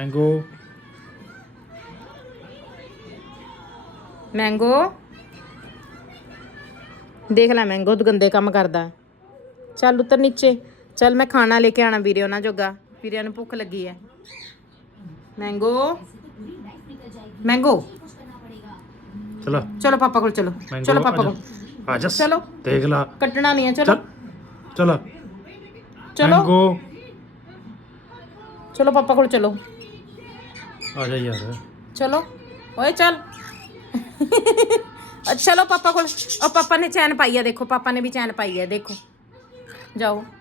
Mango mango देख ला mango तो गंदे काम करदा। चल उतर नीचे। चल मैं खाना लेके आना वीरे उन्हां जोगा। वीरे नूं भुख लगी है। मैंगो मैंगो चलो चलो पापा को चलो। मैंगो चलो पापा को आजा चलो। देख ला कटना नहीं है। चलो चलो चलो मैंगो चलो पापा को चलो। आजा यार चलो ओए चल। चलो पापा को। और पापा ने चैन पाई है देखो। पापा ने भी चैन पाई है देखो। जाओ।